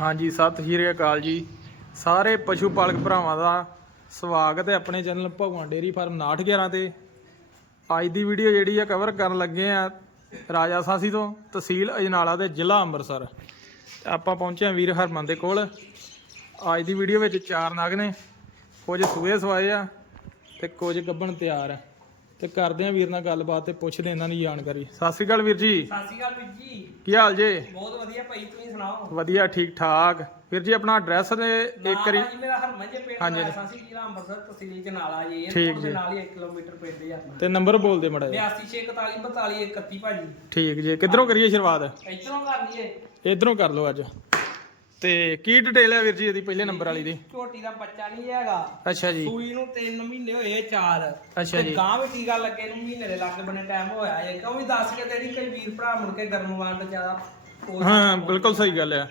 ਹਾਂਜੀ, ਸਤਿ ਸ਼੍ਰੀ ਅਕਾਲ ਜੀ। ਸਾਰੇ ਪਸ਼ੂ ਪਾਲਕ ਭਰਾਵਾਂ ਦਾ ਸਵਾਗਤ ਹੈ ਆਪਣੇ ਚੈਨਲ ਭਗਵਾਨ ਡੇਰੀ ਫਾਰਮ 911 ਤੇ। ਅੱਜ ਦੀ ਵੀਡੀਓ ਜਿਹੜੀ ਆ ਕਵਰ ਕਰਨ ਲੱਗੇ ਆ ਰਾਜਾ ਸਾਸੀ ਤੋਂ, ਤਹਿਸੀਲ ਅਜਨਾਲਾ ਦੇ ਜ਼ਿਲ੍ਹਾ ਅੰਮ੍ਰਿਤਸਰ। ਤੇ ਆਪਾਂ ਪਹੁੰਚੇ ਆ ਵੀਰ ਹਰਮਨ ਦੇ ਕੋਲ। ਅੱਜ ਦੀ ਵੀਡੀਓ ਵਿੱਚ ਚਾਰ ਨਗ ਨੇ। ਕੁਝ ਸੂਏ ਸਵਾਏ ਆ ਤੇ ਕੁਝ ਗੱਬਣ ਤਿਆਰ ਆ। ਤੇ ਕਰਦੇ ਆ ਵੀਰ ਨਾਲ ਗੱਲਬਾਤ ਤੇ ਪੁੱਛਦੇ ਇਹਨਾਂ ਦੀ ਜਾਣਕਾਰੀ। ਸਤਿ ਸ਼੍ਰੀ ਅਕਾਲ ਵੀਰ ਜੀ। ਸਤਿ ਸ਼੍ਰੀ ਅਕਾਲ ਵੀਰ ਜੀ। ਕੀ ਹਾਲ ਜੇ? ਬਹੁਤ ਵਧੀਆ ਭਾਈ ਤੁਸੀਂ ਸੁਣਾਓ? ਵਧੀਆ ਠੀਕ ਠਾਕ। ਵੀਰ ਜੀ ਆਪਣਾ ਐਡਰੈਸ ਤੇ ਇੱਕ ਵਾਰੀ ਆ ਜੀ ਮੇਰਾ ਹਰਮਨ ਜੇ ਪਿੰਡ ਹਾਂਜੀ। ਦਾ ਸਾਸੀ ਜ਼ਿਲ੍ਹਾ ਅੰਮ੍ਰਿਤਸਰ ਤਹਿਸੀਲ ਜਨਾਲਾ ਜੀ। ਠੀਕ ਦੇ ਜੀ। ਨਾਲ ਹੀ 1 ਕਿਲੋਮੀਟਰ ਪਿੰਡ ਹੀ ਆਪਣਾ ਤੇ ਨੰਬਰ ਬੋਲ ਦੇ ਮੜਾ 8641 42 31 ਭਾਜੀ। ਠੀਕ ਜੀ। ਕਿੱਧਰੋਂ ਕਰੀਏ ਸ਼ੁਰੂਆਤ? ਇਧਰੋਂ ਕਰ ਲਈਏ ਇਧਰੋਂ ਕਰ ਲਓ ਅੱਜ। ਤੇ ਕੀ ਡਿਟੇਲ ਹੈ ਵੀਰ ਜੀ ਇਹਦੀ ਪਹਿਲੇ ਨੰਬਰ ਵਾਲੀ ਦੀ? ਝੋਟੀ ਦਾ ਬੱਚਾ ਨਹੀਂ ਹੈਗਾ। ਅੱਛਾ ਜੀ। ਸੂਈ ਨੂੰ 3 ਮਹੀਨੇ ਹੋਏ 4 ਅੱਛਾ ਜੀ। ਗਾਂ ਵੀ ਟੀਕਾ ਲੱਗੇ ਨੂੰ ਮਹੀਨੇ ਦੇ ਲੱਗ ਬਣੇ ਟਾਈਮ ਹੋਇਆ ਏ ਕਿਉਂ ਵੀ ਦੱਸ ਕੇ ਤੇਰੀ ਕਈ ਵੀਰ ਭਰਾ ਮੁੜ ਕੇ ਗਰਮ ਵੰਡ ਜ਼ਿਆਦਾ ਹੋ ਹਾਂ ਬਿਲਕੁਲ ਸਹੀ ਗੱਲ ਆ।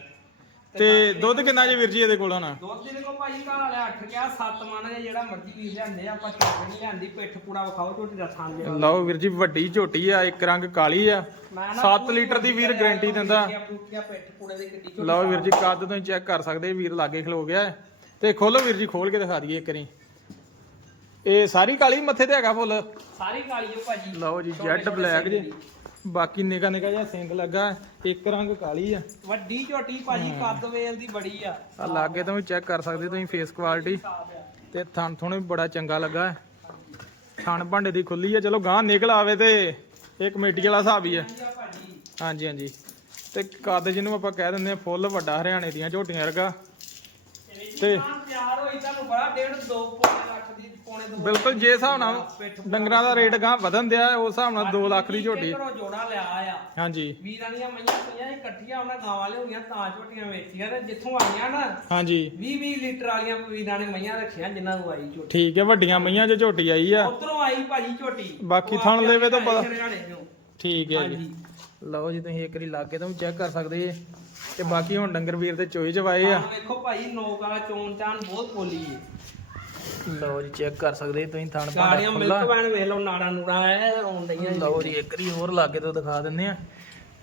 ਤੇ ਦੁੱਧ ਕਿੰਨਾ ਜੀ ਵੀਰ ਜੀ ਇਹਦੇ ਕੋਲ ਹਨਾ ਦੁੱਧ ਦੇ ਕੋ ਭਾਈ ਘਰ ਵਾਲੇ 8 ਕਿਹਾ 7 ਮਣ ਜੇ ਜਿਹੜਾ ਮਰਜ਼ੀ ਵੀਰ ਲਿਆਂਦੇ ਆ, ਆਪਾਂ ਕਿਹਾ ਨਹੀਂ ਲਿਆਂਦੀ ਪਿੱਠ ਪੂੜਾ ਵਿਖਾਓ ਝੋਟੀ ਦਾ ਥਾਂ ਦੇ ਲਓ ਵੀਰ ਜੀ ਵੱਡੀ ਝੋਟੀ ਆ ਇੱਕ ਰੰਗ ਕਾਲੀ ਆ। ਮੈਂ ਨਾ 7 ਪੂਰੀ ਲੀਟਰ ਦੀ ਵੀਰ ਗਾਰੰਟੀ ਦਿੰਦਾ ਪੂਰੀਆਂ ਪੂਰੀਆਂ ਪਿੱਠ ਪੂੜੇ ਦੀ ਕਿੱਡੀ ਝੋਟੀ ਲਓ ਵੀਰ ਜੀ ਕੱਦ ਤੋਂ ਚੈੱਕ ਕਰ ਸਕਦੇ ਵੀਰ ਲਾਗੇ ਖਲੋ ਗਿਆ ਹੈ। ਤੇ ਖੋਲੋ ਵੀਰ ਜੀ ਖੋਲ ਕੇ ਦਿਖਾ ਦਈਏ ਇੱਕ ਵਾਰੀ। ਇਹ ਸਾਰੀ ਕਾਲੀ ਮੱਥੇ ਤੇ ਹੈਗਾ ਫੁੱਲ? ਸਾਰੀ ਕਾਲੀ ਜੋ ਭਾਜੀ। ਲਓ ਜੀ ਜੈਟ ਛੋਟੇ ਬਲੈਕ ਜੀ। ਬਾਕੀ ਨਿਕਾ ਨਿਕਾ ਜਿਹਾ ਸਿੰਗ ਲੱਗਾ ਇੱਕ ਰੰਗ ਕਾਲੀ ਆ। ਵੱਡੀ ਝੋਟੀ ਭਾਜੀ ਕੱਦ ਵੇਲ ਦੀ ਬੜੀ ਆ। ਆ ਲਾਗੇ ਤੋਂ ਵੀ ਚੈੱਕ ਕਰ ਸਕਦੇ ਤੁਸੀਂ ਫੇਸ ਕੁਆਲਿਟੀ ਤੇ ਥਣ ਥੁਣ ਵੀ ਬੜਾ ਚੰਗਾ ਲੱਗਾ। ਥਣ ਭਾਂਡੇ ਦੀ ਖੁੱਲੀ ਆ ਚਲੋ ਗਾਂ ਨਿਕਲ ਆਵੇ ਤੇ ਇਹ ਕਮੇਟੀ ਵਾਲਾ ਹਿਸਾਬ ਹੀ ਆ। ਹਾਂਜੀ ਹਾਂਜੀ। ਤੇ ਕੱਦ ਜਿਹਨੂੰ ਆਪਾਂ ਕਹਿ ਦਿੰਦੇ ਆ ਫੁੱਲ ਵੱਡਾ ਹਰਿਆਣੇ ਦੀਆਂ ਝੋਟੀਆਂ ਵਰਗਾ। ਤੇ ਤਿਆਰ ਹੋਈ ਤੁਹਾਨੂੰ ਬੜਾ ਡੇਢ 2 ਪੌਣੇ ਲੱਖ ਦੀ ਪੌਣੇ 2 ਬਿਲਕੁਲ ਜੇ ਹਿਸਾਬ ਨਾਲ ਡੰਗਰਾਂ ਦਾ ਰੇਟ ਗਾਂ ਵਧਣ ਦਿਆ ਉਸ ਹਿਸਾਬ ਨਾਲ 2 ਲੱਖ ਦੀ ਝੋਟੀ। ਘਰੋਂ ਜੋੜਾ ਲਿਆ ਆ। ਹਾਂਜੀ। ਵੀਰਾਂ ਦੀਆਂ ਮਈਆਂ ਪਈਆਂ ਇਕੱਠੀਆਂ ਉਹਨਾਂ ਗਾਵਾਂ ਲਿਆਉਣੀਆਂ ਤਾਂ ਝੋਟੀਆਂ ਵੇਚੀਆਂ ਤੇ ਜਿੱਥੋਂ ਆਈਆਂ ਨਾ ਹਾਂਜੀ। 20 20 ਲੀਟਰ ਵਾਲੀਆਂ ਵੀਰਾਂ ਨੇ ਮਈਆਂ ਰੱਖੀਆਂ ਜਿਨ੍ਹਾਂ ਨੂੰ ਆਈ ਝੋਟੀ। ਠੀਕ ਹੈ ਵੱਡੀਆਂ ਮਈਆਂ 'ਚ ਝੋਟੀ ਆਈ ਆ। ਉਧਰੋਂ ਆਈ ਭਾਜੀ ਝੋਟੀ। ਬਾਕੀ ਉਹ ਥਣ ਲੇਵੇ ਤੋਂ ਆਏ ਪਤਾ- ਹਰਿਆਣੇ ਚੋਂ। ਠੀਕ ਹੈ ਜੀ। ਹਾਂਜੀ। ਲਓ ਜੀ ਤੁਸੀਂ ਇੱਕ ਵਾਰੀ ਲਾਗੇ ਤੋਂ ਚੈੱਕ ਕਰ ਸਕਦੇ ਜੇ। ਤੇ ਬਾਕੀ ਹੁਣ ਡੰਗਰ ਵੀਰ ਦੇ ਚੋਈ ਚਵਾਏ ਆ। ਵੇਖੋ ਭਾਈ ਚੋਣ ਚਾਨ ਬਹੁਤ ਬੋਲੀ ਏ। ਲਓ ਜੀ ਚੈੱਕ ਕਰ ਸਕਦੇ ਤੁਸੀਂ ਥਣ ਭਾਂਡਾ ਮਿਲਕ ਵੈਨ ਵੇਖ ਲਓ ਨਾੜਾ ਨੂੜਾ ਐ ਰੋਣ ਡਈਆਂ। ਲਓ ਜੀ ਇੱਕ ਵਾਰੀ ਹੋਰ ਲਾਗੇ ਤੋਂ ਦਿਖਾ ਦਿੰਦੇ ਆ।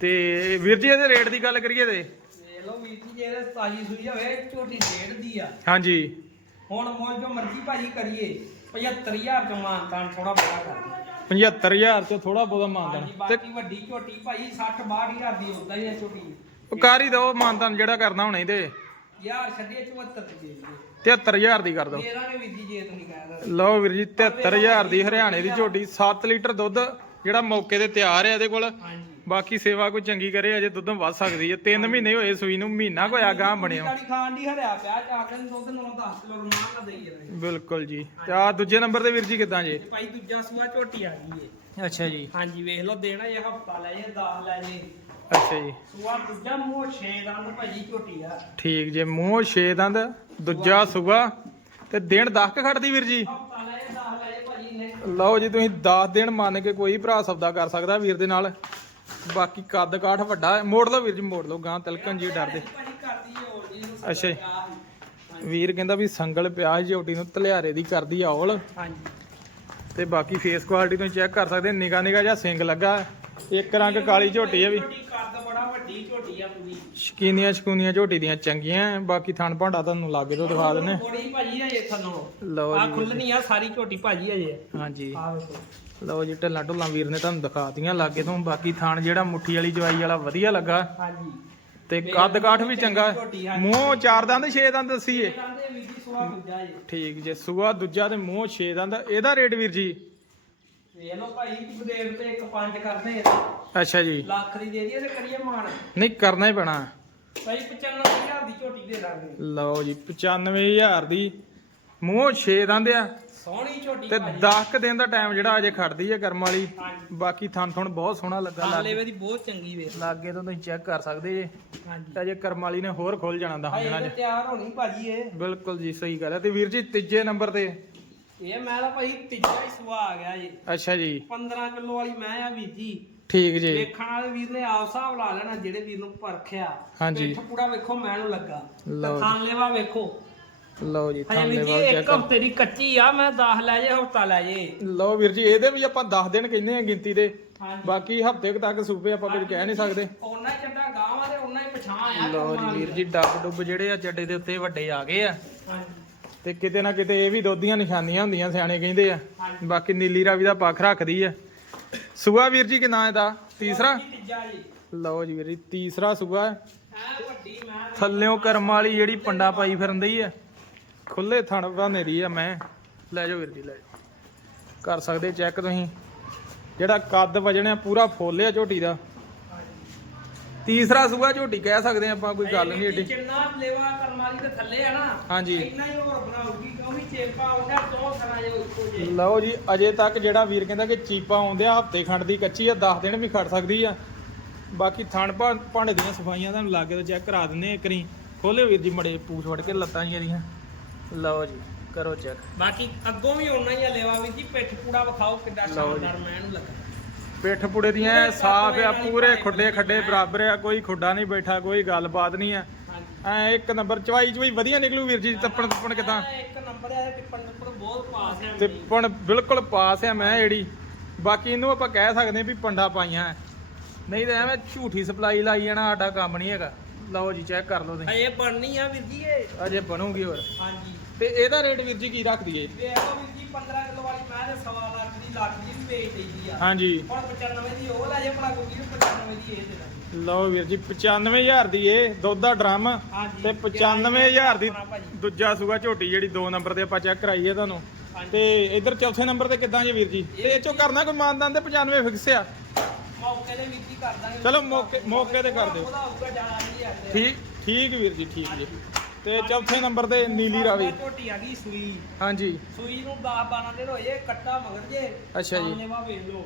ਤੇ ਵੀਰ ਜੀ ਇਹਦੇ ਰੇਟ ਦੀ ਗੱਲ ਕਰੀਏ ਤੇ। ਵੇਖ ਲਓ ਵੀਰ ਜੀ ਜੇ ਇਹਦੇ ਤਾਜੀ ਸੂਈ ਹੋਵੇ ਝੋਟੀ ਡੇਢ ਦੀ ਆ। ਹਾਂਜੀ। ਹੁਣ ਮੋਲ ਜੋ ਮਰਜ਼ੀ ਭਾਜੀ ਕਰੀਏ 75000 ਚ ਮਾਨਤਾਨ ਥੋੜਾ ਬੜਾ ਕਰ 75000 ਚ ਥੋੜਾ ਬਹੁਤਾ ਮਾਨਦਾਨ ਹਾਂਜੀ ਤੇ ਬਾਕੀ ਵੱਡੀ ਝੋਟੀ ਭਾਈ 60 62000 ਦੀ ਉਦਾਂ ਹੀ ਆ ਝੋਟੀ। ਉਹ ਕਰ ਹੀ ਦੋ ਮਾਨਦਾਨ ਜਿਹੜਾ ਕਰਨਾ ਹੋਣਾ ਇਹਦੇ ਯਾਰ ਛੱਡੀਏ 74 ਦੀ ਦੇ ਦਿਓ। 73000 ਦੀ ਕਰ ਦੋ ਮੇਰਾ ਵੀਰ ਜੀ ਜੇ ਤੁਸੀਂ ਕਹਿ ਰਹੇ ਲਓ ਵੀਰ ਜੀ 73000 ਦੀ ਹਰਿਆਣੇ ਦੀ ਝੋਟੀ 7 ਲੀਟਰ ਦੁੱਧ ਜਿਹੜਾ ਮੌਕੇ ਤੇ ਤਿਆਰ ਹੈ ਇਹਦੇ ਕੋਲ। ਹਾਂਜੀ। ਬਾਕੀ ਸੇਵਾ ਕੋਈ ਚੰਗੀ ਕਰੇ ਅਜੇ ਦੁੱਧ ਵੱਧ ਸਕਦੀ ਹੈ। 3 ਮਹੀਨੇ ਹੋਏ ਸੂਈ ਨੂੰ ਮਹੀਨਾ ਕੋਈ ਆ ਗਾਂ ਬਣਿਓ ਗਾੜੀ ਖਾਣ ਦੀ ਹਰਿਆ ਪਿਆ ਚਾਰ ਦਿਨ ਦੁੱਧ ਨੂੰ 10 ਕਿਲੋ ਰਮਾਨ ਨਾ ਦੇਈ ਰਹੇ ਬਿਲਕੁਲ ਜੀ। ਤੇ ਆ ਦੂਜੇ ਨੰਬਰ ਤੇ ਵੀਰ ਜੀ ਕਿਦਾਂ ਜੇ? ਭਾਈ ਦੂਜਾ ਸੂਆ ਝੋਟੀ ਆ ਗਈ ਏ। ਅੱਛਾ ਜੀ। ਹਾਂਜੀ ਵੇਖ ਲਓ ਦੇਣਾ ਇਹ ਹਫਤਾ ਲੈ ਜੇ 10 ਲੈ ਜੇ। ਅੱਛਾ ਜੀ। ਸੂਆ ਦੂਜਾ ਮੂੰਹ 6 ਦੰਦ ਭਾਜੀ ਝੋਟੀ ਆ। ਠੀਕ ਜੇ ਮੂੰਹ ਛੇ ਦੰਦ ਦੂਜਾ ਸੁਗਾ ਤੇ ਦਿਨ 10 ਕ ਖੜਦੀ ਵੀਰ ਜੀ? ਹਫਤਾ ਲੈ ਜੇ 10 ਲੈ ਜੇ ਭਾਜੀ ਨੇ। ਲਓ ਜੀ ਤੁਸੀਂ 10 ਦਿਨ ਮੰਨ ਕੇ ਕੋਈ ਭਰਾ ਸੌਦਾ ਕਰ ਸਕਦਾ ਵੀਰ ਦੇ ਨਾਲ। ਬਾਕੀ ਕੱਦ ਕਾਠ ਵੱਡਾ। ਮੋੜ ਲਓ ਵੀਰ ਜੀ ਮੋੜ ਲਓ ਗਾਂ ਤਿਲਕਣ ਜੀ ਡਰਦੇ। ਅੱਛਾ ਜੀ। ਵੀਰ ਕਹਿੰਦਾ ਵੀ ਸੰਗਲ ਪਿਆ ਝੋਟੀ ਨੂੰ ਤਲਿਆਰੇ ਦੀ ਕਰਦੀ ਆ ਔਲ। ਹਾਂਜੀ। ਤੇ ਬਾਕੀ ਫੇਸ ਕੁਆਲਿਟੀ ਤੁਸੀਂ ਚੈੱਕ ਕਰ ਸਕਦੇ ਨਿਗਾ ਨਿਗਾ ਜਿਹਾ ਸਿੰਗ ਲੱਗਾ। ਇੱਕ ਰੰਗ ਕਾਲੀ ਝੋਟੀ ਹੈ ਵੀ। ਝੋਟੀ ਕੱਦ ਬੜਾ ਵੱਡੀ ਝੋਟੀ ਆ ਪੂਰੀ ਸ਼ਕੀਨੀਆਂ ਸ਼ਕੂਨੀਆਂ ਝੋਟੀ ਦੀਆਂ ਚੰਗੀਆਂ। ਬਾਕੀ ਥਣ ਭਾਂਡਾ ਤੁਹਾਨੂੰ ਲਾਗੇ ਤੋਂ ਦਿਖਾ ਦਿੰਨੇ ਬੜੀ ਭਾਜੀ ਆ ਇਹ ਥੱਲੋਂ। ਲਓ ਆ ਜੀ। ਖੁੱਲਣੀ ਆ ਸਾਰੀ ਝੋਟੀ ਭਾਜੀ ਅਜੇ ਹਾਂਜੀ। ਆ ਵੇਖੋ। ਲਓ ਜੀ ਢੱਲਾ ਢੁੱਲਾ ਵੀਰ ਨੇ ਤੁਹਾਨੂੰ ਦਿਖਾਤੀਆਂ ਲਾਗੇ ਤੋਂ। ਬਾਕੀ ਥਣ ਜਿਹੜਾ ਮੁੱਠੀ ਵਾਲੀ ਜਵਾਈ ਵਾਲਾ ਵਧੀਆ ਲੱਗਾ। ਹਾਂਜੀ। ਤੇ ਕੱਦ ਕਾਠ ਵੀ ਚੰਗਾ ਮੂੰਹ ਚਾਰ ਦੰਦ ਛੇ ਦੰਦ ਦੱਸੀਏ ਠੀਕ ਜੇ ਸੂਆ ਦੂਜਾ ਤੇ ਮੂੰਹ ਛੇ ਦੰਦ। ਇਹਦਾ ਰੇਟ ਵੀਰ ਜੀ? ਵੇਖ ਲਓ ਭਾਈ ਕਿ ਬਦੇਵ ਤੇ ਇੱਕ ਪੰਜ ਕਰਦੇ ਇਹਦਾ। ਅੱਛਾ ਜੀ। ਲੱਖ ਦੀ ਦੇ ਦਈਏ ਤੇ ਕਰੀਏ ਮਾਣ। ਨਹੀਂ ਕਰਨਾ ਹੀ ਪੈਣਾ। ਭਾਈ 95000 ਦੀ ਝੋਟੀ ਦੇ ਦਾਂਗੇ। ਲਓ ਜੀ 95000 ਦੀ। ਮੂੰਹ ਛੇ ਦੰਦ ਆ। ਸੋਹਣੀ ਝੋਟੀ ਤੇ ਭਾਜੀ। 10 ਕੁ ਦਿਨ ਦਾ ਟਾਈਮ ਜਿਹੜਾ ਅਜੇ ਖੜਦੀ ਹੈ ਕਰਮ ਵਾਲੀ। ਬਾਕੀ ਥਣ ਥਣ ਬਹੁਤ ਸੋਹਣਾ ਲੱਗਾ ਲਾਗੇ। ਵੇ ਦੀ ਬਹੁਤ ਚੰਗੀ ਵੇਖ ਲਾਗੇ ਤੋਂ ਤੁਸੀਂ ਚੈੱਕ ਕਰ ਸਕਦੇ ਜੇ। ਹਾਂਜੀ। ਤੇ ਅਜੇ ਕਰਮ ਵਾਲੀ ਨੇ ਹੋਰ ਖੁੱਲ ਜਾਣਾ ਦਾ ਇਹ 'ਚ। ਤਿਆਰ ਹੋਣੀ ਭਾਜੀ ਇਹ। ਬਿਲਕੁਲ ਜੀ ਸਹੀ ਗੱਲ ਹੈ। ਤੇ ਵੀਰ ਜੀ ਤੀਜੇ ਨੰਬਰ ਤੇ। ਇਹ ਮੈਂ ਤਾਂ ਭਾਈ ਤੀਜਾ ਹੀ ਸੁਆ ਆ ਗਿਆ ਜੀ। ਅੱਛਾ ਜੀ। 15 ਕਿਲੋ ਵਾਲੀ ਮੈਂ ਆ ਵੀਰ ਜੀ। ਠੀਕ ਜੀ। ਵੇਖਣ ਵਾਲੇ ਵੀਰ ਨੇ ਆਪ ਹਿਸਾਬ ਲਾ ਲੈਣਾ ਜਿਹੜੇ ਵੀਰ ਨੂੰ ਪਰਖਿਆ। ਹਾਂਜੀ। ਪਿੱਠ ਪੂੜਾ ਵੇਖੋ ਮੈਨੂੰ ਲੱਗਾ। ਲਓ ਖਾਨ ਲੈਵਾ ਵੇਖੋ। ਲਓ ਜੀ ਹਜੇ ਥਣ ਵੀਰ ਜੀ ਇੱਕ ਹਫ਼ਤੇ ਦੀ ਕੱਚੀ ਆ ਮੈਂ 10 ਲੈ ਜੇ ਹਫਤਾ ਲੈ ਜੇ। ਲਓ ਵੀਰ ਜੀ ਇਹਦੇ ਵੀ ਆਪਾਂ 10 ਦਿਨ ਕਹਿੰਦੇ ਆ ਗਿਣਤੀ ਦੇ। ਹਾਂਜੀ। ਬਾਕੀ ਹਫ਼ਤੇ ਤੱਕ ਸੂਪੇ ਆਪਾਂ ਕੁਝ ਕਹਿ ਨਹੀਂ ਸਕਦੇ। ਉਹਨਾਂ ਹੀ ਚੱਡਾ ਗਾਵਾਂ ਤੇ ਉਹਨਾਂ ਹੀ ਪਛਾਣ ਆ ਲਓ ਜੀ ਵੀਰ ਜੀ ਡੱਬ ਡੁੱਬ ਜਿਹੜੇ ਆ ਚੱਡੇ ਦੇ ਉੱਤੇ ਵੱਡੇ ਆ ਗਏ ਆ। ਹਾਂਜੀ। ਤੇ ਕਿਤੇ ਨਾ ਕਿਤੇ ਇਹ ਵੀ ਦੁੱਧੀਆਂ ਨਿਸ਼ਾਨੀਆਂ ਹੁੰਦੀਆਂ ਸਿਆਣੇ ਕਹਿੰਦੇ ਆ। ਬਾਕੀ ਨੀਲੀ ਰਾਵੀ ਦਾ ਪੱਖ ਰੱਖਦੀ ਆ। ਸੂਆ ਵੀਰ ਜੀ ਕਿੰਨਾ ਇਹਦਾ? ਤੀਸਰਾ? ਜੀ ਤੀਜਾ ਜੀ। ਲਓ ਜੀ ਵੀਰ ਜੀ ਤੀਸਰਾ ਸੂਆ। ਹੈ ਹੈ ਵੱਡੀ ਮੈਂ ਥੱਲਿਓਂ ਕਰਮ ਵਾਲੀ ਜਿਹੜੀ ਪੰਡਾ ਪਾਈ ਫਿਰਦੀ ਆ। ਖੁੱਲੇ ਥਣ ਬਹਾਨੇਰੀ ਆ ਮੈਂ ਲੈ ਜਾਓ ਵੀਰ ਜੀ ਲੈ ਜਾਓ। ਕਰ ਸਕਦੇ ਚੈੱਕ ਤੁਸੀਂ। ਜਿਹੜਾ ਕੱਦ ਵਜਣਿਆ ਪੂਰਾ ਫੁੱਲ ਆ ਝੋਟੀ ਦਾ। ਤੀਸਰਾ ਸੂਆ ਝੋਟੀ ਕਹਿ ਸਕਦੇ ਆਪਾਂ ਕੋਈ ਗੱਲ ਨਹੀਂ ਏਡੀ। ਜਿੰਨਾ ਲੇਵਾ ਕਰਮਾਲੀ ਦੇ ਥੱਲੇ ਆ ਨਾ ਹਾਂਜੀ। ਇੰਨਾ ਹੀ ਹੋਰ ਬਣਾਉਗੀ ਕਿਉਂਕਿ ਚੇਪਾ ਆਉਂਦਾ ਦੋ ਸਰਾਂ ਜੇ ਉੱਤੋਂ ਜੇ। ਲਓ ਜੀ ਅਜੇ ਤੱਕ ਜਿਹੜਾ ਵੀਰ ਕਹਿੰਦਾ ਕਿ ਚੀਪਾ ਆਉਂਦੇ ਆ ਹਫ਼ਤੇ ਖੰਡ ਦੀ ਕੱਚੀ ਆ 10 ਦਿਨ ਵੀ ਖੜ ਸਕਦੀ ਆ। ਬਾਕੀ ਥਣ ਭਾਂਡੇ ਦੀਆਂ ਸਫਾਈਆਂ ਤੁਹਾਨੂੰ ਲਾਗੇ ਤੋਂ ਚੈੱਕ ਕਰਾ ਦਿੰਨੇ ਇੱਕ ਰੀ ਖੋਲੇ ਵੀਰ ਜੀ ਮੜੇ ਪੂਛ ਵੜ ਕੇ ਲੱਤਾਂ ਜੀਆਂ ਦੀਆਂ। ਲਓ ਜੀ ਕਰੋ ਚੈੱਕ ਬਾਕੀ ਅੱਗੋਂ ਵੀ ਓਨਾ ਹੀ ਆ ਲੇਵਾ ਵੀ ਜੀ ਪਿੱਠ ਪੂੜਾ ਵਿਖਾਓ ਲਓ ਜੀ। ਸ਼ਾਨਦਾਰ ਮੈਂ ਇਹਨੂੰ ਲੱਗਾ ਪਿੱਠ ਪੁੜੇ ਦੀਆਂ ਐਂ ਸਾਫ਼ ਆ ਪੂਰੇ ਖੁੱਡੇ ਖੱਡੇ ਬਰਾਬਰ ਆ ਕੋਈ ਖੁੱਡਾ ਨਹੀਂ ਬੈਠਾ ਕੋਈ ਗੱਲਬਾਤ ਨਹੀਂ ਆ। ਹਾਂਜੀ। ਐ ਇੱਕ ਨੰਬਰ ਚਵਾਈ ਚਵਾਈ ਵਧੀਆ ਨਿਕਲੂ ਵੀਰ ਜੀ ਤੱਪਣ ਤੱਪਣ ਕਿਦਾਂ? ਇਹ ਇੱਕ ਨੰਬਰ ਹੈ ਟਿੱਪਣ ਨੰਬਰ ਬਹੁਤ ਪਾਸ ਹੈ ਤਿੱਪਣ ਬਿਲਕੁਲ ਪਾਸ ਆ ਮੈਂ ਜਿਹੜੀ। ਬਾਕੀ ਇਹਨੂੰ ਆਪਾਂ ਕਹਿ ਸਕਦੇ ਵੀ ਪੰਡਾ ਪਾਈਆਂ ਐ। ਨਹੀਂ ਤਾਂ ਐਵੇਂ ਝੂਠੀ ਸਪਲਾਈ ਲਾਈ ਜਾਣਾ ਸਾਡਾ ਕੰਮ ਨਹੀਂ ਹੈਗਾ। ਲਓ ਜੀ ਚੈੱਕ ਕਰ ਲਓ ਤੁਸੀਂ। ਇਹ ਬਣਨੀ ਆ ਵੀਰ ਜੀ ਇਹ। ਅਜੇ ਬਣੂਗੀ ਹੋਰ। ਹਾਂਜੀ। ਤੇ ਇਹਦਾ ਰੇਟ ਵੀਰ ਜੀ ਕੀ ਰੱਖ ਦਈਏ? ਵੇਖੋ ਵੀਰ ਜੀ 15 ਕਿਲੋ ਵਾਲੀ ਮੈਂ ਤੇ ਸਵਾ ਲੱਖ ਦੀ ਲੱਖ ਦੀ ਵੀ ਵੇਚ ਦਈਦੀ ਆ। ਹਾਂਜੀ। ਹੁਣ 95 ਦੀ ਉਹ ਲੈ ਜੇ ਭਲਾ ਕੋਈ 95 ਦੀ ਇਹ ਦੇ। ਲਓ ਵੀਰ ਜੀ 95000 ਦੀ ਇਹ ਦੁੱਧ ਦਾ ਡਰਮ ਹਾਂਜੀ। ਤੇ 95000 ਦੀ ਭਾਜੀ। ਦੂਜਾ ਸੂਗਾ ਝੋਟੀ ਜਿਹੜੀ 2 ਨੰਬਰ ਤੇ ਆਪਾਂ ਚੈੱਕ ਕਰਾਈਏ ਤੁਹਾਨੂੰ। ਹਾਂਜੀ। ਤੇ ਇਧਰ ਚੌਥੇ ਨੰਬਰ ਤੇ ਕਿੱਦਾਂ ਜੀ ਵੀਰ ਜੀ? ਤੇ ਇਹ ਚੋਂ ਕਰਨਾ ਕੋਈ ਮਾਨਦਾਨ ਤੇ 95 ਫਿਕਸ ਆ। ਮੌਕੇ ਦੇ ਵਿੱਚ ਹੀ ਕਰ ਦਾਂਗੇ ਚਲੋ ਮੌਕੇ ਮੌਕੇ ਤੇ ਕਰ ਦਿਓ। ਉਹਦਾ ਨਹੀਂ ਠੀਕ ਠੀਕ ਵੀਰ ਜੀ ਠੀਕ ਜੀ। ਤੇ ਚੌਥੇ ਨੰਬਰ ਤੇ ਨੀਲੀ ਰਾਵੀ। ਝੋਟੀ ਆ ਗਈ ਸੂਈ। ਹਾਂਜੀ। ਸੂਈ ਨੂੰ 10 12 ਦਿਨ ਹੋਏ ਕੱਟਾ ਮਗਰ ਜੇ। ਅੱਛਾ ਜੀ। ਸਾਹਮਣੇ ਵਾ ਵੇਖ ਲਓ।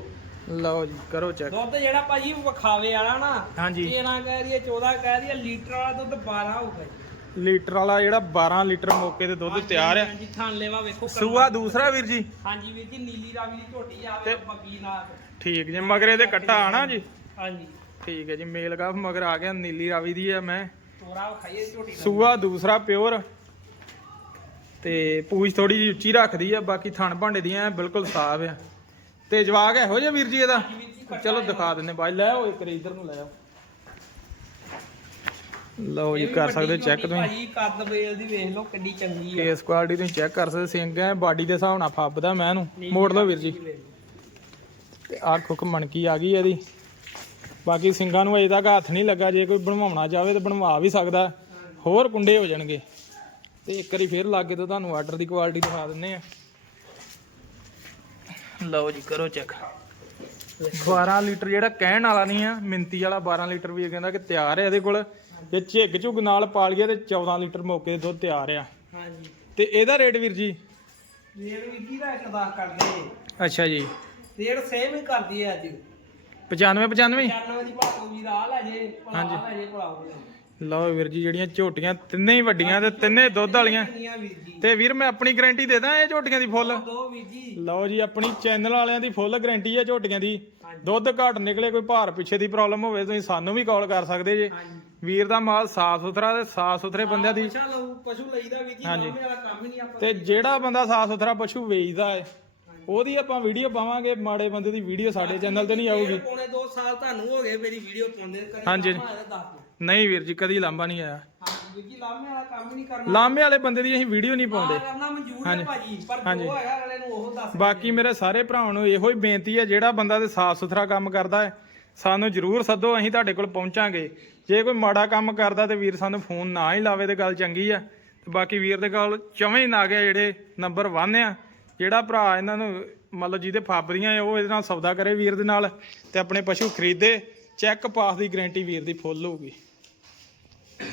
ਲਓ ਜੀ ਕਰੋ ਚੈੱਕ ਦੁੱਧ ਜਿਹੜਾ ਭਾਜੀ ਵਿਖਾਵੇ ਵਾਲਾ ਨਾ ਹਾਂਜੀ। 13 ਕਹਿ ਰਹੀ 14 ਕਹਿ ਰਹੀ ਲੀਟਰ ਵਾਲਾ ਦੁੱਧ 12 ਹੋਊਗਾ ਲੀਟਰ ਵਾਲਾ ਜਿਹੜਾ 12 ਲੀਟਰ ਮੌਕੇ ਤੇ ਦੁੱਧ ਤਿਆਰ ਆ ਹਾਂਜੀ ਥਾਂ ਲੈਵਾ ਵੇਖੋ ਸੂਆ ਦੂਸਰਾ ਵੀਰ ਜੀ। ਹਾਂਜੀ ਵੀਰ ਜੀ ਨੀਲੀ ਰਾਵੀ ਦੀ ਝੋਟੀ ਆਵੇ ਤੇ- ਬੱਗੀ ਨਾਲ ਠੀਕ ਜੀ ਮਗਰੇ ਦੇ ਕੱਟਾ ਆਣਾ ਜੀ? ਹਾਂਜੀ। ਠੀਕ ਹੈ ਜੀ ਮੇਲ ਕਾਫ ਮਗਰ ਆ ਗਿਆ ਨੀਲੀ ਰਾਵੀ ਦੀ ਆ ਮੈਂ। ਤੋਰਾ ਵਿਖਾਈਏ ਝੋਟੀ ਸੂਆ ਦੂਸਰਾ ਪਿਓਰ। ਤੇ ਪੂਛ ਥੋੜੀ ਜਿਹੀ ਉੱਚੀ ਰੱਖਦੀ ਆ ਬਾਕੀ ਥਣ ਭਾਂਡੇ ਦੀਆਂ ਬਿਲਕੁਲ ਸਾਫ਼ ਆ। ਤੇ ਜਵਾਗ ਇਹੋ ਜਿਹਾ ਵੀਰ ਜੀ ਇਹਦਾ? ਚਲੋ ਦਿਖਾ ਦਿੰਨੇ ਬਾਈ ਲੈ ਆਓ ਇੱਕ ਇਧਰ ਨੂੰ ਲੈ ਆਓ। ਲਓ ਜੀ ਕਰ ਸਕਦੇ ਚੈੱਕ ਤੁਸੀਂ। ਭਾਜੀ ਕੱਦ ਬੇਲ ਦੀ ਵੇਖ ਲਓ ਕਿੰਨੀ ਚੰਗੀ ਹੈ ਕੇਸ ਕੁਆਲਿਟੀ ਤੁਸੀਂ ਚੈੱਕ ਕਰ ਸਕਦੇ ਸਿੰਘ ਹੈ ਬਾਡੀ ਦੇ ਹਿਸਾਬ ਨਾਲ ਫੱਬਦਾ ਮੈਂ ਇਹਨੂੰ। ਮੋੜ ਲਓ ਵੀਰ ਜੀ। ਤੇ ਆਹ ਖੁੱਕ ਮਣਕੀ ਆ ਗਈ ਇਹਦੀ। ਬਾਕੀ ਸਿੰਘਾਂ ਨੂੰ ਅਜੇ ਤੱਕ ਹੱਥ ਨਹੀਂ ਲੱਗਾ ਜੇ ਕੋਈ ਬਣਵਾਉਣਾ ਚਾਹਵੇ ਤਾਂ ਬਣਵਾ ਵੀ ਸਕਦਾ। ਹੋਰ ਕੁੰਡੇ ਹੋ ਜਾਣਗੇ। ਤੇ ਇੱਕ ਵਾਰੀ ਫੇਰ ਲਾਗੇ ਤੋਂ ਤੁਹਾਨੂੰ ਆਰਡਰ ਦੀ ਕੁਆਲਿਟੀ ਦਿਖਾ ਦਿੰਨੇ ਆ। ਲਓ ਜੀ ਕਰੋ ਚੈੱਕ 12 ਲੀਟਰ ਜਿਹੜਾ ਕਹਿਣ ਵਾਲਾ ਨਹੀਂ ਆ ਮਿੰਤੀ ਵਾਲਾ 12 ਲੀਟਰ ਵੀ ਇਹ ਕਹਿੰਦਾ ਕਿ ਤਿਆਰ ਹੈ ਇਹਦੇ ਕੋਲ। ਜੇ ਝਿੱਗ ਝੁੱਗ ਨਾਲ ਪਾਲ ਗਿਆ ਤੇ 14 ਲੀਟਰ ਮੌਕੇ ਤੇ ਦੁੱਧ ਤਿਆਰ ਆ। ਹਾਂਜੀ। ਤੇ ਇਹਦਾ ਰੇਟ ਵੀਰ ਜੀ? ਰੇਟ ਵੀ ਕੀ ਦਾ ਇੱਕ ਦਸ ਕਰਦੇ ਅੱਛਾ ਜੀ। ਰੇਟ ਸੇਮ ਹੀ ਕਰਦੀ ਹੈ ਅੱਜ। 95 95 95 ਦੀ ਭਾਅ ਵੀ ਰਾਹ ਲੈ ਜੇ ਭਲਾ ਹਾਂਜੀ। ਲੈ ਜੇ ਭਲਾ ਉਹ ਲੈ ਜੇ। ਲਓ ਵੀਰ ਜੀ ਜਿਹੜੀਆਂ ਝੋਟੀਆਂ ਤਿੰਨੇ ਹੀ ਵੱਡੀਆਂ ਤੇ ਤਿੰਨੇ ਦੁੱਧ ਵਾਲੀਆਂ। ਤੇ ਵੀਰ ਮੈਂ ਆਪਣੀ ਗਾਰੰਟੀ ਦੇ ਦਾਂ ਇਹ ਝੋਟੀਆਂ ਦੀ ਫੁੱਲ? ਲਓ ਜੀ ਆਪਣੀ ਚੈਨਲ ਵਾਲਿਆਂ ਦੀ ਫੁੱਲ ਗਾਰੰਟੀ ਹੈ ਝੋਟੀਆਂ ਦੀ। ਦੁੱਧ ਘੱਟ ਨਿਕਲੇ ਕੋਈ ਭਾਰ ਪਿੱਛੇ ਦੀ ਪ੍ਰੋਬਲਮ ਹੋਵੇ ਤੁਸੀਂ ਸਾਨੂੰ ਵੀ ਕਾਲ ਕਰ ਸਕਦੇ ਜੇ। ਵੀਰ ਦਾ ਮਾਲ ਸਾਫ਼ ਸੁਥਰਾ ਤੇ ਸਾਫ਼ ਸੁਥਰੇ ਬੰਦਿਆਂ ਦੀ। ਪਸ਼ੂ ਲਈਦਾ ਵੀਰ ਜੀ ਹਾਂਜੀ। ਮਾਮੇ ਵਾਲਾ ਕੰਮ ਹੀ ਨਹੀਂ ਆਪਾਂ ਤੇ ਜਿਹੜਾ ਬੰਦਾ ਸਾਫ਼ ਸੁਥਰਾ ਪਸ਼ੂ ਵੇਚਦਾ ਹੈ ਉਹਦੀ ਆਪਾਂ ਵੀਡੀਓ ਪਾਵਾਂਗੇ ਮਾੜੇ ਬੰਦੇ ਦੀ ਵੀਡੀਓ ਸਾਡੇ ਚੈਨਲ ਤੇ ਨਹੀਂ ਆਊਗੀ। ਪੌਣੇ 2 ਸਾਲ ਤੁਹਾਨੂੰ ਹੋ ਗਏ ਮੇਰੀ ਵੀਡੀਓ ਪਾਉਂਦੇ ਕਰੀ ਹਾਂਜੀ। ਨਹੀਂ ਵੀਰ ਜੀ ਕਦੀ ਲਾਂਬਾ ਨਹੀਂ ਆਇਆ। ਹਾਂਜੀ ਵੀਰ ਜੀ ਲਾਮੇ ਵਾਲਾ ਕੰਮ ਹੀ ਨਹੀਂ ਕਰਨਾ। ਲਾਂਬੇ ਵਾਲੇ ਬੰਦੇ ਦੀ ਅਸੀਂ ਵੀਡੀਓ ਨਹੀਂ ਪਾਉਂਦੇ। ਆਹ ਕਰਨਾ ਮਨਜ਼ੂਰ ਹੈ ਹਾਂਜੀ। ਭਾਜੀ ਪਰ ਹਾਂਜੀ। ਜੋ ਹੈਗਾ ਅਗਲੇ ਨੂੰ ਉਹ ਦੱਸ ਬਾਕੀ ਮੇਰੇ ਸਾਰੇ ਭਰਾਵਾਂ ਨੂੰ ਇਹੋ ਹੀ ਬੇਨਤੀ ਹੈ ਜਿਹੜਾ ਬੰਦਾ ਤੇ ਸਾਫ਼ ਸੁਥਰਾ ਕੰਮ ਕਰਦਾ ਹੈ ਸਾਨੂੰ ਜਰੂਰ ਸੱਦੋ ਅਸੀਂ ਤੁਹਾਡੇ ਕੋਲ ਪਹੁੰਚਾਂਗੇ। ਜੇ ਕੋਈ ਮਾੜਾ ਕੰਮ ਕਰਦਾ ਤੇ ਵੀਰ ਸਾਨੂੰ ਫੋਨ ਨਾ ਹੀ ਲਾਵੇ ਤੇ ਗੱਲ ਚੰਗੀ ਆ। ਤੇ ਬਾਕੀ ਵੀਰ ਦੇ ਕੋਲ ਚਵੇਂ ਨਾ ਗਿਆ ਜਿਹੜੇ ਨੰਬਰ 1 ਆ। ਜਿਹੜਾ ਭਰਾ ਇਹਨਾਂ ਨੂੰ ਮਤਲਬ ਜਿਹਦੇ ਫਾਬਰੀਆਂ ਆ, ਉਹ ਇਹਦੇ ਨਾਲ ਸੌਦਾ ਕਰੇ ਵੀਰ ਦੇ ਨਾਲ ਤੇ ਆਪਣੇ ਪਸ਼ੂ ਖਰੀਦੇ ਚੈੱਕ ਪਾਸ ਦੀ ਗਾਰੰਟੀ ਵੀਰ ਦੀ ਫੁੱਲ ਹੋਊਗੀ।